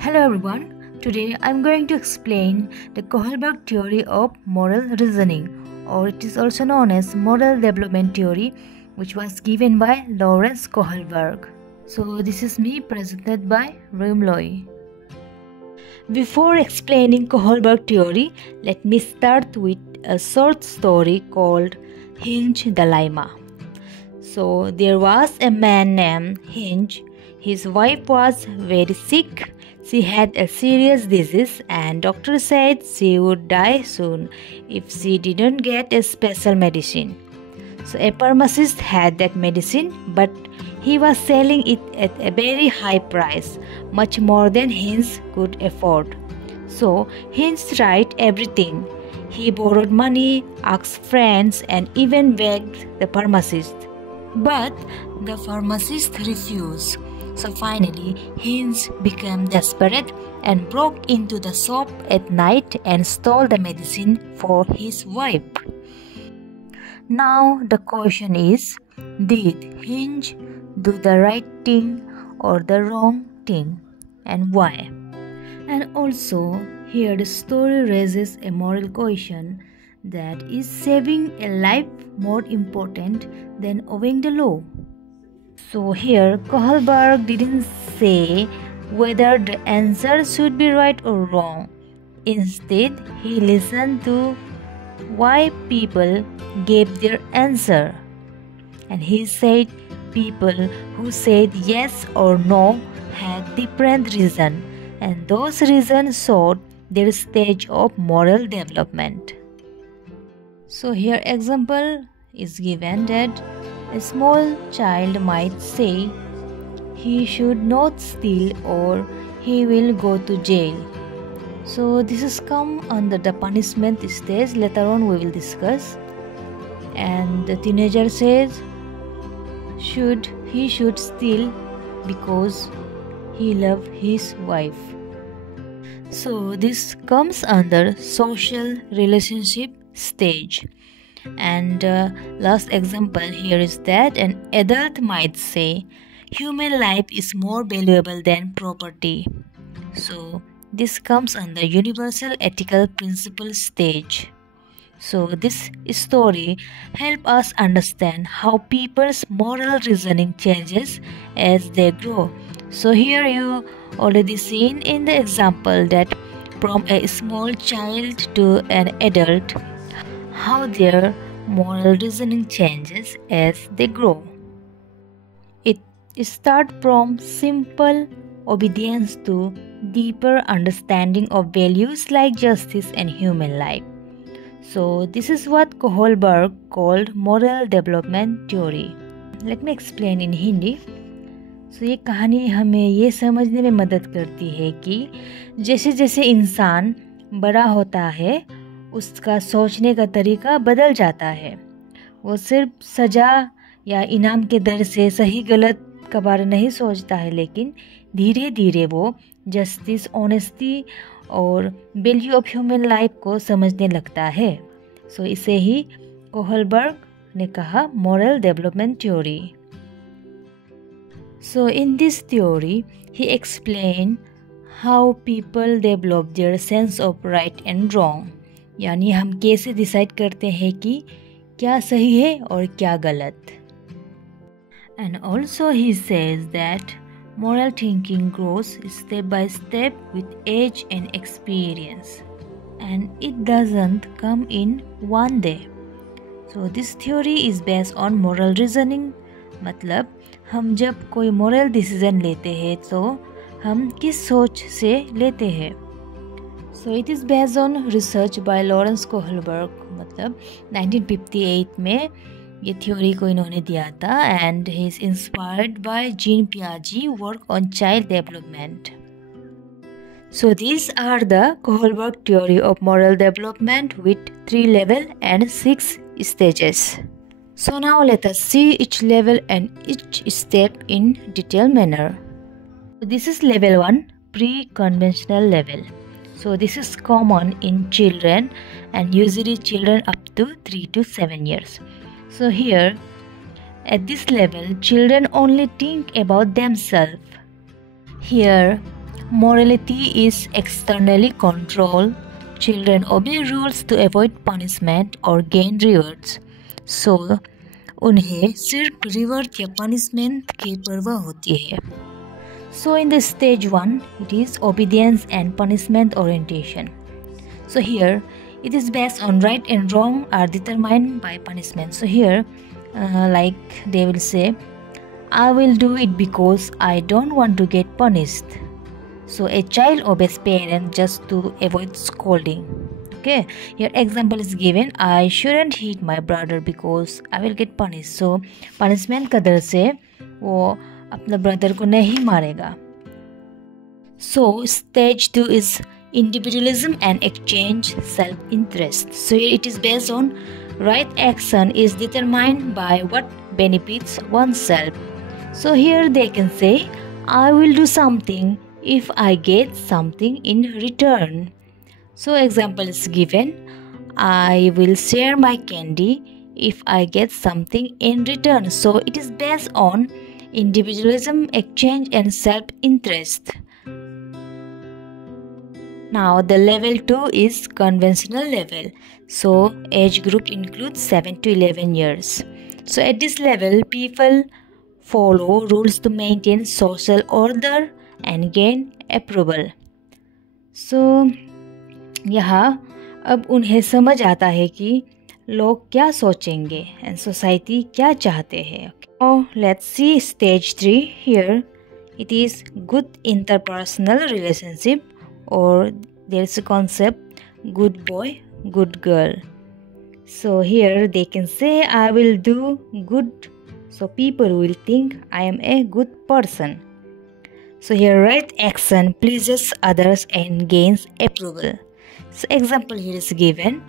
Hello everyone. Today I am going to explain the Kohlberg theory of moral reasoning, or it is also known as moral development theory, which was given by Lawrence Kohlberg. So this is me presented by William Loy. Before explaining Kohlberg theory, let me start with a short story called Hinge Dilemma. So there was a man named Hinge. His wife was very sick. She had a serious disease and doctor said she would die soon if she didn't get a special medicine. So a pharmacist had that medicine, but he was selling it at a very high price, much more than Hinge could afford. So Hinge tried everything. He borrowed money, asked friends, and even begged the pharmacist. But the pharmacist refused. So finally, Hinge became desperate and broke into the shop at night and stole the medicine for his wife. Now the question is, did Hinge do the right thing or the wrong thing, and why? And also, here the story raises a moral question, that is saving a life more important than obeying the law? So here Kohlberg didn't say whether the answer should be right or wrong. Instead, he listened to why people gave their answer. And he said people who said yes or no had different reasons, and those reasons showed their stage of moral development. So here example is given that a small child might say he should not steal or he will go to jail. So this is come under the punishment stage. Later on we will discuss. And the teenager says he should steal because he loves his wife. So this comes under social relationship stage. And last example here is that an adult might say human life is more valuable than property. So this comes under universal ethical principle stage. So this story helps us understand how people's moral reasoning changes as they grow. So here you already seen in the example that from a small child to an adult, how their moral reasoning changes as they grow. It starts from simple obedience to deeper understanding of values like justice and human life. So this is what Kohlberg called moral development theory. Let me explain in Hindi. So ये कहानी हमें ये समझने में मदद करती है कि जैसे जैसे इंसान बड़ा होता है उसका सोचने का तरीका बदल जाता है. वो सिर्फ सज़ा या इनाम के दर से सही गलत का बारे नहीं सोचता है, लेकिन धीरे धीरे वो जस्टिस, ऑनेस्टी और वैल्यू ऑफ ह्यूमन लाइफ को समझने लगता है. सो इसे ही कोहलबर्ग ने कहा moral development theory. So in this theory he explain how people develop their sense of right and wrong. यानी हम कैसे डिसाइड करते हैं कि क्या सही है और क्या गलत. And also he says that moral thinking grows step by step with age and experience, and it doesn't come in one day. So this theory is based on moral reasoning. मतलब हम जब कोई moral decision लेते हैं तो हम किस सोच से लेते हैं. So it is based on research by Lawrence Kohlberg. मतलब 1958 में ये थ्योरी को इन्होंने दिया था, and he is inspired by Jean पियाजी work on child development. So this are the Kohlberg theory of moral development with 3 levels and 6 stages. So now let us see each level and each step in detailed manner. This is level 1, pre-conventional level. So this is common in children and usually children up to 3 to 7 years. So here, at this level, children only think about themselves. Here, Morality is externally controlled. Children obey rules to avoid punishment or gain rewards. So, उन्हें सिर्फ reward या punishment की परवाह होती है. So in the stage 1, it is obedience and punishment orientation. So here, it is based on right and wrong are determined by punishment. So here, like they will say, I will do it because I don't want to get punished. So a child obeys parents just to avoid scolding. Okay, here example is given, I shouldn't hit my brother because I will get punished. So punishment का डर से वो अपना brother को नहीं मारेगा. So stage 2 is individualism and exchange self-interest. So here it is based on right action is determined by what benefits oneself. So here they can say, I will do something if I get something in return. So example is given, I will share my candy if I get something in return. So it is based on individualism, exchange and self-interest. Now the level 2 is conventional level. So age group includes 7 to 11 years. So at this level, people follow rules to maintain social order and gain approval. So यहाँ अब उन्हें समझ आता है कि लोग क्या सोचेंगे and society क्या चाहते हैं. Now let's see stage 3. Here it is good interpersonal relationship, or there is a concept good boy, good girl. So here they can say, I will do good, so people will think I am a good person. So here right action pleases others and gains approval. So example here is given,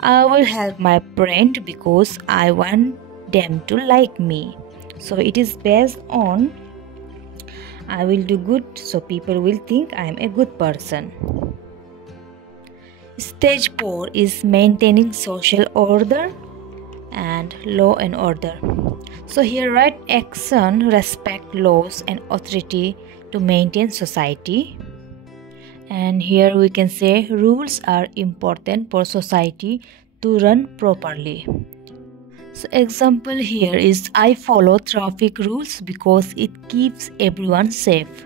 I will help my friend because I want them to like me. So it is based on I will do good, so people will think I am a good person. Stage 4 is maintaining social order and law and order. So here right action respect laws and authority to maintain society. And here we can say rules are important for society to run properly. So example here is I follow traffic rules because it keeps everyone safe.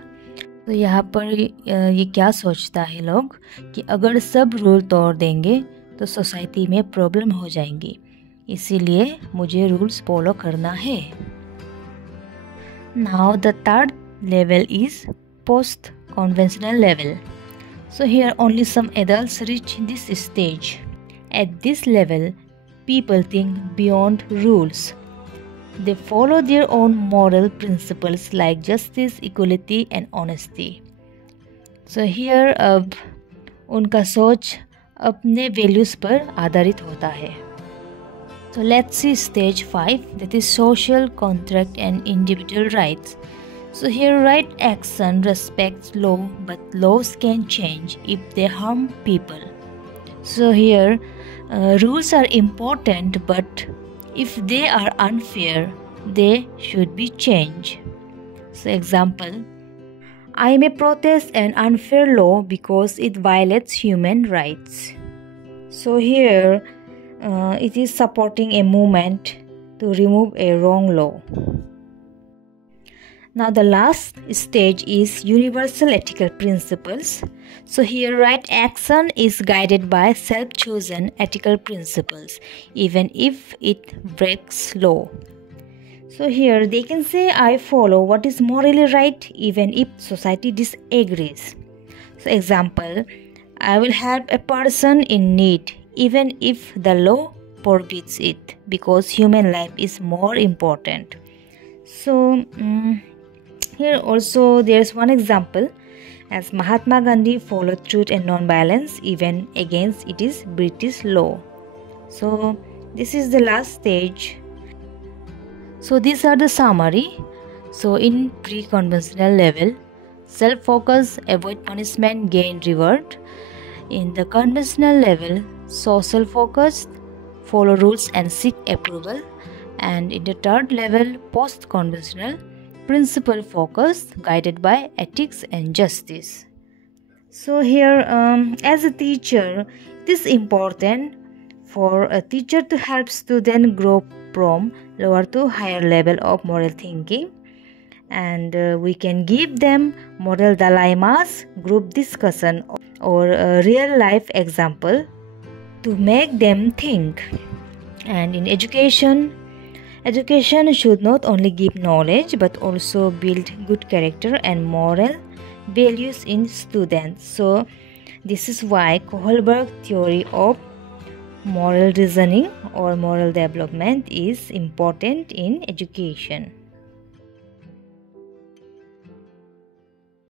तो यहाँ पर ये क्या सोचता है लोग कि अगर सब रूल तोड़ देंगे तो सोसाइटी में प्रॉब्लम हो जाएंगी, इसीलिए मुझे रूल्स फॉलो करना है. Now the third level is post conventional level. So here only some adults reach this stage. At this level, people think beyond rules. They follow their own moral principles like justice, equality and honesty. So here अब उनका सोच अपने values पर आधारित होता है. So let's see stage 5, that is social contract and individual rights. So here right action respects law, but laws can change if they harm people. So here rules are important, but if they are unfair, they should be changed. So example, I may protest an unfair law because it violates human rights. So here it is supporting a movement to remove a wrong law. Now the last stage is universal ethical principles. So here right action is guided by self-chosen ethical principles, even if it breaks law. So here they can say I follow what is morally right even if society disagrees. So example, I will help a person in need even if the law forbids it because human life is more important. So here also there is one example, as Mahatma Gandhi followed truth and non-violence even against it is British law. So this is the last stage. So these are the summary. So in pre-conventional level, self-focus, avoid punishment, gain reward. In the conventional level, social focus, follow rules and seek approval. And in the third level, post-conventional, principle focus, guided by ethics and justice. So here, as a teacher, it is important for a teacher to help students grow from lower to higher level of moral thinking, and we can give them moral dilemmas, group discussion, or a real life example to make them think. And in education should not only give knowledge but also build good character and moral values in students. So this is why Kohlberg theory of moral reasoning or moral development is important in education.